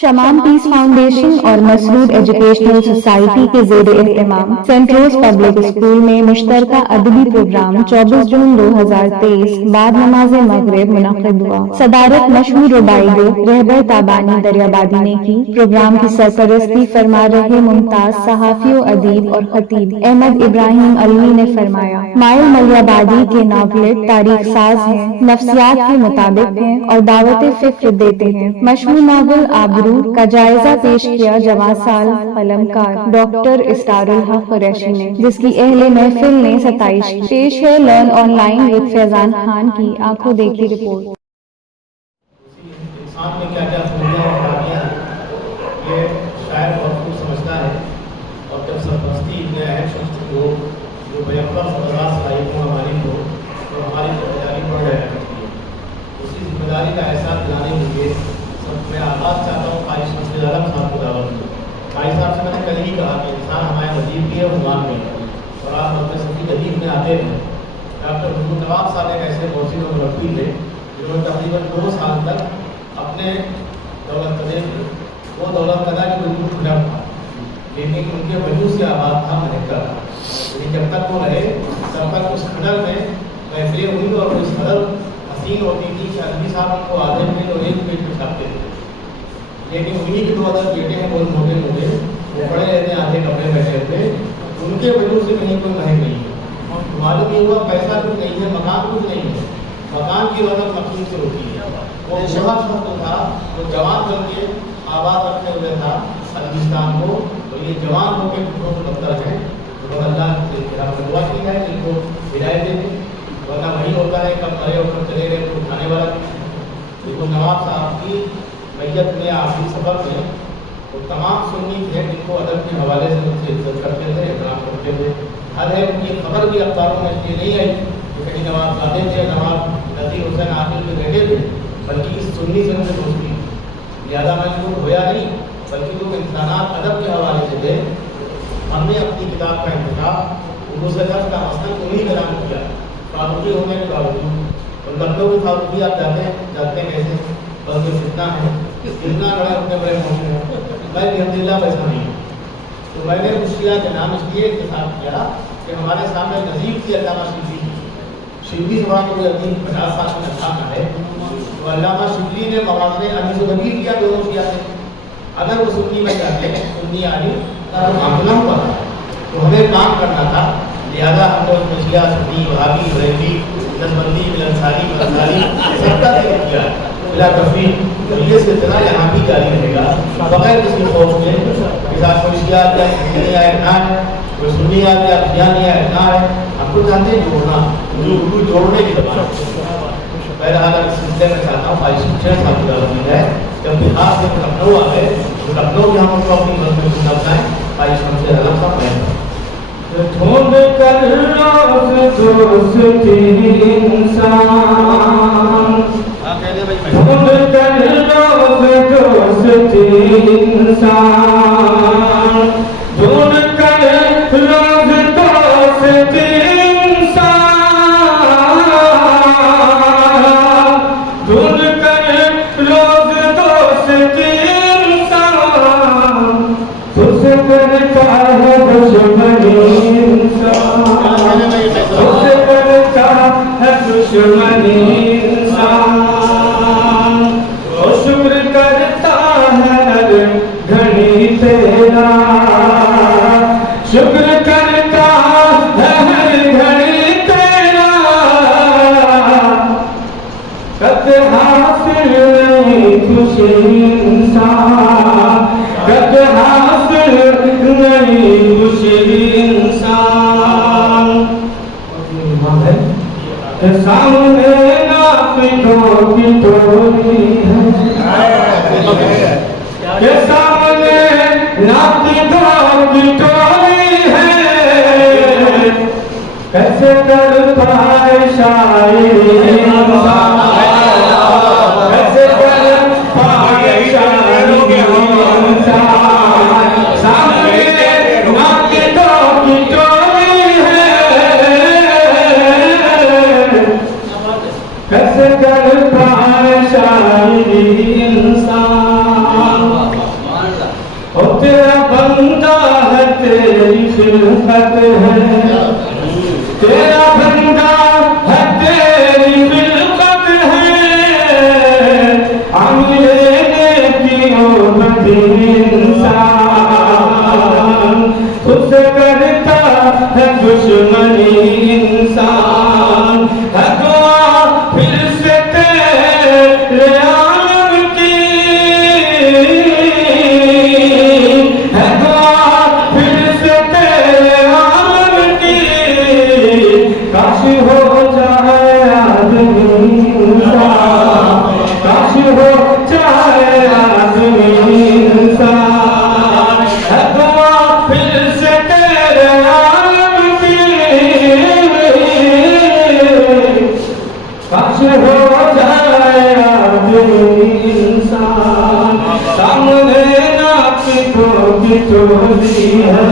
شمام پیس foundation اور مسرور educational society کے زیر اہتمام سینٹ روز پبلک اسکول میں مشترکہ ادبی پروگرام 24 جون 2023 بعد نماز مغرب منعقد ہوا۔ صدارت مشہور ربائی گو رہبر تابانی دریابادی نے کی۔ پروگرام کی سرپرستی فرما رہے ممتاز صحافی و ادیب اور خطیب احمد ابراہیم علوی نے فرمایا۔ مائل ملیابادی کے ناولٹ تاریخ ساز ہیں، نفسیات کے مطابق ہیں اور دعوت فکر دیتے ہیں۔ مشہور ناول آبرو کا جائزہ پیش کیا جوان سال قلمکار ڈاکٹر اسرار الحق قریشی نے، جس کی اہل محفل نے ستائش کی۔ پیش ہے لرن آن لائن ود فیضان خان کی آنکھوں دیکھی رپورٹ۔ انسان میں کیا کیا خوبیاں اور خرابیاں ہیں یہ شاعر بہت خوب سمجھتا ہے، اور جب سرپرستی اتنے اہم شخص کو جو بیکر سمجھدار صلاحیتوں ہماری کو تو ہماری ذمہ داری بڑھ جایا کرتی ہے، اسی ذمہ داری کا احساس دلانے کے لیے میں آغاز چاہتا ہوں قاری شمس عالم صاحب کو دعوت دوں۔ قاری صاحب سے میں نے کل ہی کہا کہ انسان ہمارے وزیر بھی ہے عنوان میں، اور آپ اپنے سبھی وزیر میں آتے ہیں۔ ڈاکٹر محمود نواب صاحب ایک ایسے موسیقی اور مربی تھے جنہوں نے تقریباً 2 سال تک اپنے دولت قدر وہ دولت قدر کی وجود کھلا تھا، لیکن ان کے وجود سے آباد تھا مہکا، لیکن جب تک وہ رہے تب تک اس خلل میں محفلیں ہوئی اور اس قدر حسین ہوتی تھی کہ علوی صاحب ان کو آدھے پیج اور 1 پیج پہ چھاپتے تھے، لیکن انہیں کے 2 ادب بیٹے ہیں بہت موٹے موٹے، وہ پڑے رہتے ہیں آدھے کپڑے بیٹھے ہوئے، ان کے وجود سے کہیں کوئی مہک نہیں ہے۔ معلوم یہ ہوا پیسہ کچھ نہیں ہے، مکان کچھ نہیں ہے، مکان کی رونق مقصود سے ہوتی ہے۔ وہ شہر شخص تھا، وہ جوان بن کے آباد رکھنے ہوئے تھا عربستان کو، اور یہ جوان ہو کے کتوں کو دفتر ہے، تو اللہ کی دعا کی ہے کہ ان کو ہدایت دے دیں، ورنہ وہی ہوتا ہے کب مرے اور کب چلے گئے تو اٹھانے والا نہیں۔ دیکھو نواب صاحب کی میت میں آخری سفر میں وہ تمام سنی تھے جن کو ادب کے حوالے سے ان سے عزت کرتے تھے، احترام کرتے تھے۔ ہر ہے ان کی خبر بھی اخباروں میں اس لیے نہیں آئی کہ کہیں نواب زادے تھے، نواب نذیر حسین عاقل کے بیٹے تھے، بلکہ اس سنی سے ان سے دوستی لہٰذا میں ان کو ہویا نہیں، بلکہ جو انسانات ادب کے حوالے سے تھے۔ ہم نے اپنی کتاب کا انتخاب اردو سے لفظ کا مثلاً انہیں کا نام کیا، فاروقی ہونے کے باوجود۔ اور لکھنؤ کی فاروقی آپ جاتے ہیں کیسے، بس جو فتنہ ہے اتنا بڑا اتنے بڑے موقع ہے، میں الحمدللہ ویسا نہیں ہوں۔ تو میں نے مشکلات کا نام اس لیے انتخاب کیا کہ ہمارے سامنے نظیر کی علامہ شبلی زبان کو ابھی 50 سال میں نقاب ہے، تو علامہ شبلی نے موازنے انیس و نبیر کیا، دونوں کیا تھے۔ اگر وہ سنی میں جاتے ہیں سنی علی تو معاملہ ہوا تھا، تو ہمیں کام کرنا تھا، لہٰذا ہم نے اس میں شیعہ سنی وہابی بریلوی نسبندی ملنساری منصاری سب کا ذکر کیا بلا تفریق، تو یہ سلسلہ یہاں بھی جاری رہے گا بغیر کسی خوف کے۔ مثال کوئی شیعہ یا سنی یا اتنا ہے، کوئی سنی یا شیعہ یا اتنا ہے، ہم کو جانتے ہیں جوڑنا، جو اردو جوڑنے کی زبان ہے۔ بہرحال اس سلسلے میں چاہتا ہوں 5-6 سال کی دعوت ہے، جب بہار سے لکھنؤ آ گئے تو لکھنؤ بھی ہم ان کو اپنی مذہب سننا بتائیں۔ 5 سے علم صاحب ہیں ڈھونڈ کر روز دوستی انسان، ڈھونڈ کر روز دوستی انسان، ڈھونڈ کر روز دوستی انسان، ڈھونڈ کر روز دوستی انسان، خود سے کرتا ہے دشمنی دشمنی انسان، وہ شکر کرتا ہے ہر گھڑی تیرا، شکر کرتا ہے ہر گھڑی تیرا، کد حاصل نہیں خوشی انسان، کد حاصل نہیں خوشی انسان۔ سامنے ناقدوں کی ٹولی ہے، کہ سامنے ناقدوں کی ٹولی ہے، کیسے کرتا ہے شاعری انسان، کیسے کرتا ہے شاعری انسان، سامنے ناقدوں کی ٹولی ہے، کیسے کرتا ہے شاعری انسان۔ تیرا بندہ ہے تیری خلقت ہے، تیرا بندہ ہے تیری خلقت ہے، عملے کی عبد انسان خود سے کرتا ہے دشمنی انسان، ہے دعا پھر سے تیرے عالم کی، ہے دعا پھر سے تیرے عالم کی، کاش ہو جائے آدمی انسان، کاش ہو جائے آدمی انسان، ہے دعا پھر سے تیرے عالم کی، کاش ہو جائے آدمی انسان، سامنے ناک کی ٹولی ہے،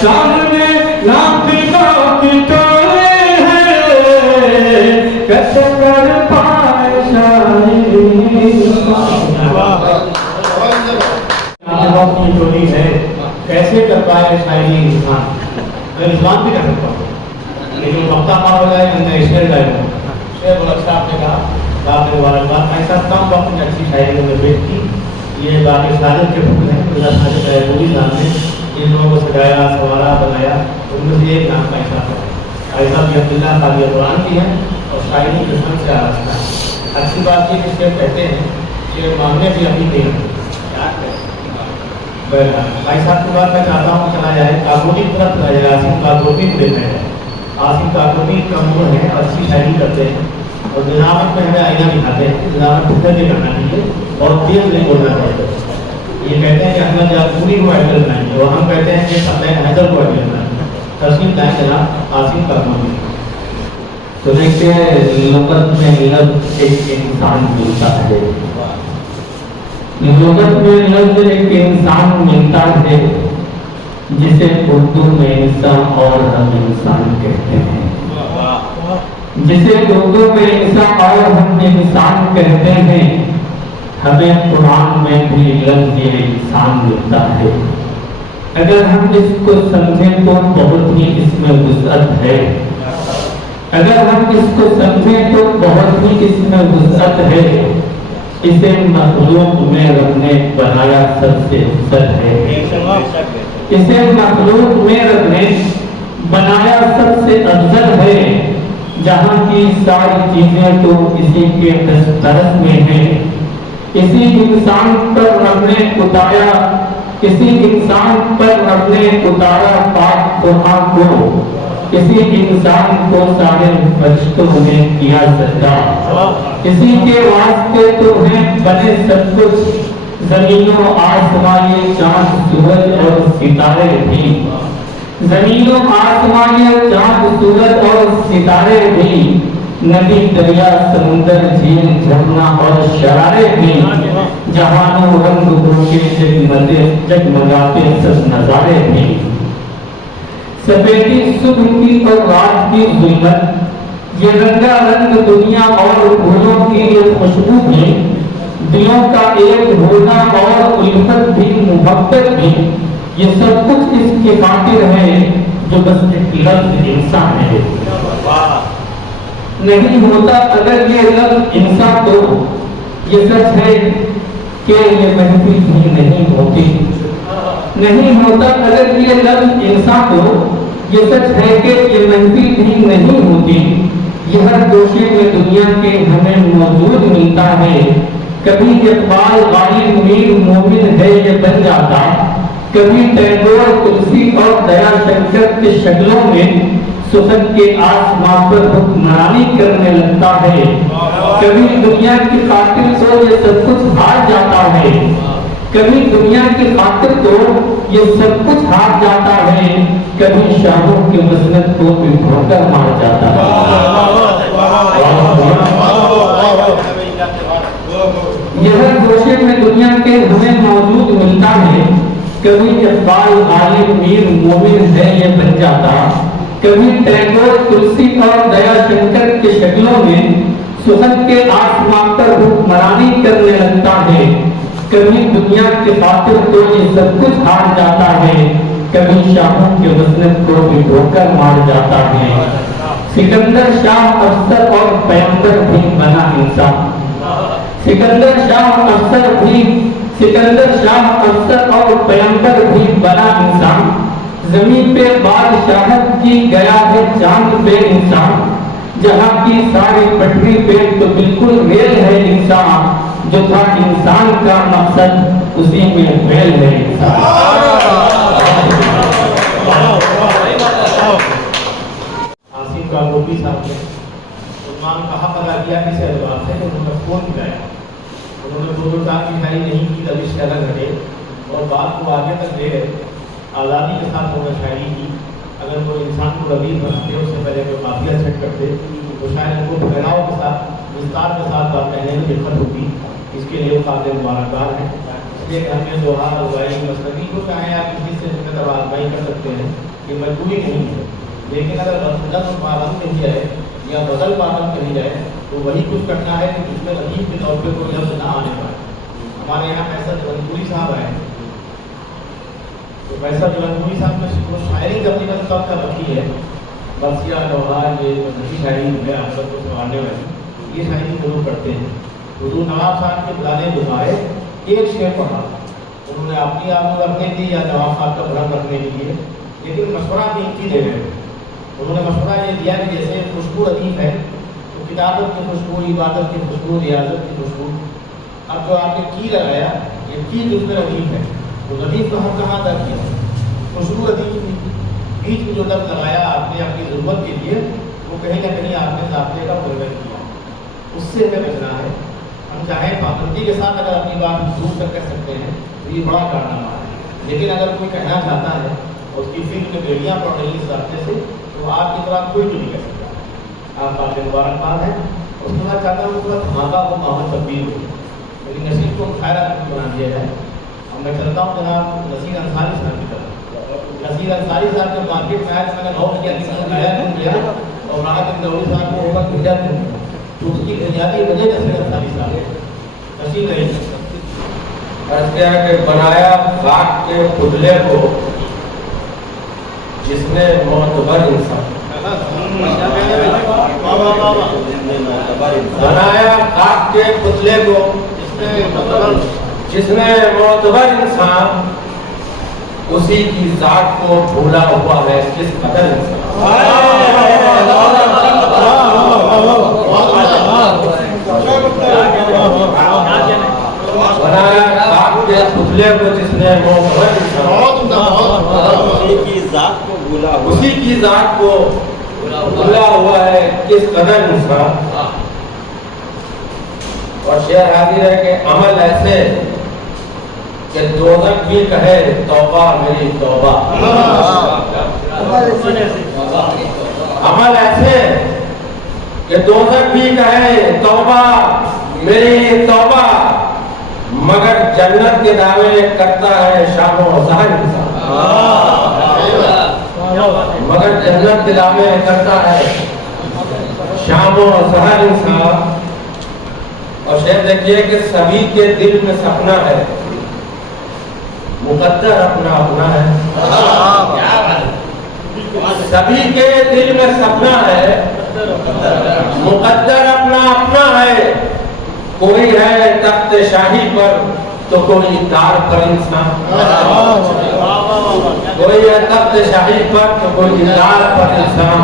سامنے ناک کی ٹولی ہے، کیسے کر پائے شاعری کی ٹولی ہے، کیسے کر پائے شاعری انسان، میں رضوان بھی کر سکتا ہوں لیکن ہفتہ پار ہو جائے ہم نے اسٹیل ٹائم شعر بہت اچھا آپ نے کہا، آپ نے مبارکباد، میں سب کم وقت میں اچھی شاعری میں پیش کی، یہ باقی ساجد کے حکم ہے، میرا ساجد ہے وہ بھی صاحب نے جن لوگوں کو سجایا سنوارا بنایا، ان میں سے ایک نام کا ایسا ہے، ایسا بھی عبداللہ قاضی قرآن کی ہے اور شاعری کے فن سے آراستہ ہے۔ اچھی بات یہ کہ شعر کہتے ہیں کہ مانگنے بھی ابھی نہیں ہیں، بھائی صاحب کی بات میں چاہتا ہوں چلا جائے کاکوٹی کی طرف چلا جائے، آصف کاکوٹی کو دیکھا جائے، آصف کاکوٹی کا موڑ ہے اور اچھی شاعری کرتے ہیں اور نظامت میں ہمیں آئینہ دکھاتے ہیں، نظامت فکر نہیں کرنا چاہیے اور تیز نہیں بولنا چاہیے۔ یہ کہتے ہیں کہ احمد یعقوبی کو ایڈل بنائیں اور ہم کہتے ہیں کہ حسین حیدر کو ایڈل بنائیں، ترسیم دائیں جناب آصف کاکوٹی۔ تو دیکھتے ہیں لغت میں لفظ ایک انسان ملتا ہے، لغت میں لفظ ایک انسان ملتا ہے جسے اردو میں انسان اور ہم انسان کہتے ہیں، جسے اردو میں انسان اور ہم انسان کہتے ہیں، ہمیں قرآن میں بھی لفظ یہ انسان ملتا ہے۔ اگر ہم اس کو سمجھیں تو بہت ہی اس میں وسعت ہے، اگر ہم اس کو سمجھیں تو بہت ہی اس میں وسعت ہے، اسے مخلوق میں رب نے بنایا سب سے افضل ہے، اسے مخلوق میں رب نے بنایا سب سے افضل ہے، جہاں کی ساری چیزیں تو اسی کے دسترس میں ہیں، اسی انسان پر رب نے اتارا، اسی انسان پر رب نے اتارا پاک قرآن کو، اسی انسان کو سارے فرشتوں نے کیا سجدہ، اسی کے واسطے تو ہیں بنے سب کچھ، زمین و آسمان یہ چاند سورج اور ستارے بھی، زمین و آسمان یہ چاند سورج اور ستارے بھی، ندی دریا سمندر جھیل جھرنا اور شرارے بھی، جہانوں رنگ بھوکے جگمگاتے سب نظارے بھی، سفیدی صبح کی اور رات کی ظلمت، یہ رنگا رنگ دنیا اور پھولوں کی یہ خوشبو بھی، دلوں کا ایک ہونا اور الفت بھی محبت بھی، یہ سب کچھ اس کے خاطر ہے جو بس ایک لفظ انسان ہے۔ نہیں ہوتا اگر یہ لفظ انسان تو یہ سچ ہے کہ یہ محفل بھی نہیں ہوتی، نہیں ہوتا اگر یہ لفظ انسان تو یہ سچ ہے کہ یہ محفل بھی نہیں ہوتی، یہ ہر گوشے میں دنیا کے ہمیں موجود ملتا ہے، کبھی اقبال غالب میر مومن ہے یہ بن جاتا، کبھی ٹیگور تلسی اور دیا شنکر کے شکلوں میں سخن کے آسمان پر حکمرانی کرنے لگتا ہے، کبھی دنیا کی خاطر تو یہ سب کچھ ہار جاتا ہے، کبھی دنیا کی خاطر تو یہ سب کچھ ہار جاتا ہے، کبھی شاہوں کی مسند کو بھی دھوکہ مار جاتا ہے۔ یہ ہر گوشے میں دنیا کے ہمیں موجود ملتا ہے، کبھی اقبال غالب میر مومن ہے یہ بن جاتا، کبھی ٹیگور تلسی اور دیا شنکر کے شکلوں میں سخن کے آسمان پر حکمرانی کرنے لگتا ہے، کبھی دنیا کی خاطر تو یہ سب کچھ ہار جاتا ہے، کبھی شاہوں کے مسند کو بھی ڈھوکر مار جاتا ہے۔ سکندر شاہ افسر اور پیغمبر بھی بنا انسان، سکندر شاہ افسر اور پیغمبر بھی بنا انسان، زمین پہ بادشاہت کی گیا ہے چاند پہ انسان، جہاں کی ساری پٹری پہ تو بالکل ریل ہے انسان، جو تھا انسان کا مقصد اسی میں فیل ہے انسان۔ آصف کالوٹی صاحب نے عثمان کا حق ادا کیا اس اعتبار سے کہ انہوں نے فون ملایا، انہوں نے 2 سال کی شاعری نہیں کی، تب اس الگ ہٹے اور بات کو آگے تک لے گئے، آزادی کے ساتھ انہوں نے شاعری کی۔ اگر کوئی انسان کو ردیف بناتے اس سے پہلے کوئی قافیہ سیٹ کرتے تو شاید ان کو پھیلاؤ کے ساتھ وستار کے ساتھ بات کہنے میں دقت ہوتی، اس کے لیے وہ قابل مبارکباد ہیں۔ اس لیے کہ ہم نے دوہا رضائی مصنوی کو چاہیں آپ کسی سے مطلب آزمائی کر سکتے ہیں، یہ مجبوری نہیں ہے، لیکن اگر نظم پابند کہی جائے یا غزل پابند کہی جائے تو وہی کچھ کرنا ہے کہ جس میں ردیف کے طور پہ کوئی لفظ نہ آنے پائے۔ ہمارے یہاں ایسا جلنپوری صاحب آئے تو ویسا جلنپوری صاحب نے شاعری کرنے کا سب کا رکھی ہے، برسیہ دوہا یہ نئی شاعری ہے آپ سب کو سنوانے والی، یہ شاعری ضرور کرتے ہیں۔ حضور نواب صاحب کے بلانے دعائے ایک شعر پڑھا، انہوں نے اپنی آمد رکھنے دی یا نواب صاحب کا بلند رکھنے کے لیے، لیکن مشورہ بھی ان کی دے رہے ہیں۔ انہوں نے مشورہ یہ دیا کہ جیسے خوشبو ردیف ہے تو کتابت کی خوشبو، عبادت کی خوشبو، ریاضت کی خوشبو، اب جو آپ نے کی لگایا یہ کی جس میں ردیف ہے تو ردیف کہاں تک کیا، خوشبو ردیف کی بیچ میں جو لفظ لگایا آپ نے اپنی ضرورت کے لیے، وہ کہیں نہ کہیں آپ نے ضابطے کا ملغن کیا، اس سے ہمیں بچنا ہے۔ ہم چاہیں پابندی کے ساتھ اگر اپنی بات دور تک کہہ سکتے ہیں تو یہ بڑا کارنامہ ہے، لیکن اگر کوئی کہنا چاہتا ہے اور اس کی فکر میں بیڑیاں پڑ رہی اس ضابطے سے تو آپ کی طرح کوئی تو نہیں کہہ سکتا۔ آپ قابل مبارکباد ہیں، اس کے بعد چاہتا ہوں تھوڑا دھماکہ کو محمد تبدیل ہو، لیکن نصیر کو خیرہ بنا دیا جائے۔ اب میں چلتا ہوں جناب نصیر انصاری صاحب کی طرف۔ نصیر انصاری صاحب جب مارکیٹ میں آئے تو میں نے غور کیا کہ انہوں نے آیا کیوں گیا اور راحت اندوری صاحب کو اوپر بھیجا کیوں گیا، تو اس کی بنیادی وجہ نصیر انصاری صاحب ہے۔ نصیر نہیں عرض کیا کہ بنایا خاک کے پتلے کو جس نے معتبر انسان، بنایا خاک کے پتلے کو جس نے معتبر انسان، اسی کی ذات کو بھولا ہوا ہے کس قدر انسان۔ بنایا خاک کے پتلے کو جس نے معتبر انسان، اسی کی ذات کو بھولا ہوا ہے کس قدر انسان۔ اور شعر حاضر ہے کہ عمل ایسے کہ دوزخ بھی کہے توبہ میری توبہ، عمل ایسے کہ دوزخ بھی کہے توبہ میری توبہ، مگر جنت کے دعوے کرتا ہے شام و سحر انسان، مگر جنت کے دعوے کرتا ہے شام و سحر انسان۔ اور شاید دیکھیے کہ سبھی کے دل میں سپنا ہے، مقدر اپنا اپنا ہے، سبھی کے دل میں سپنا ہے، مقدر اپنا اپنا ہے، کوئی ہے تخت شاہی پر تو کوئی تار پر انسان، کوئی ہے تخت شاہی پر تو کوئی تار پر انسان،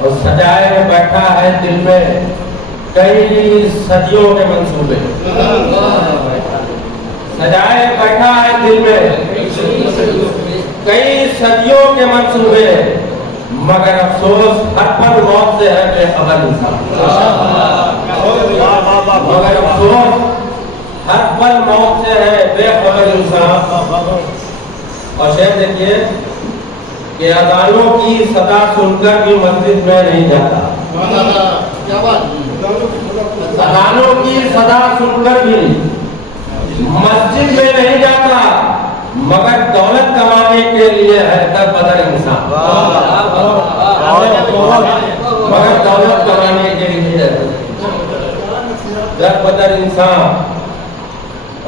اور سجائے بیٹھا ہے دل میں کئی صدیوں کے منصوبے، سجائے بیٹھا ہے دل میں کئی صدیوں کے منصوبے، مگر افسوس ہر پل موت سے ہے بے خبر انسان، مگر افسوس ہر پل موت سے ہے بے خبر انسان۔ اور شاید دیکھیے کہ اذانوں کی صدا سن کر بھی مسجد میں نہیں جاتا، اذانوں کی صدا سن کر بھی مسجد میں نہیں جاتا، مگر دولت کمانے کے لیے ہے در بدر انسان، مگر دولت کمانے کے لیے در بدر انسان۔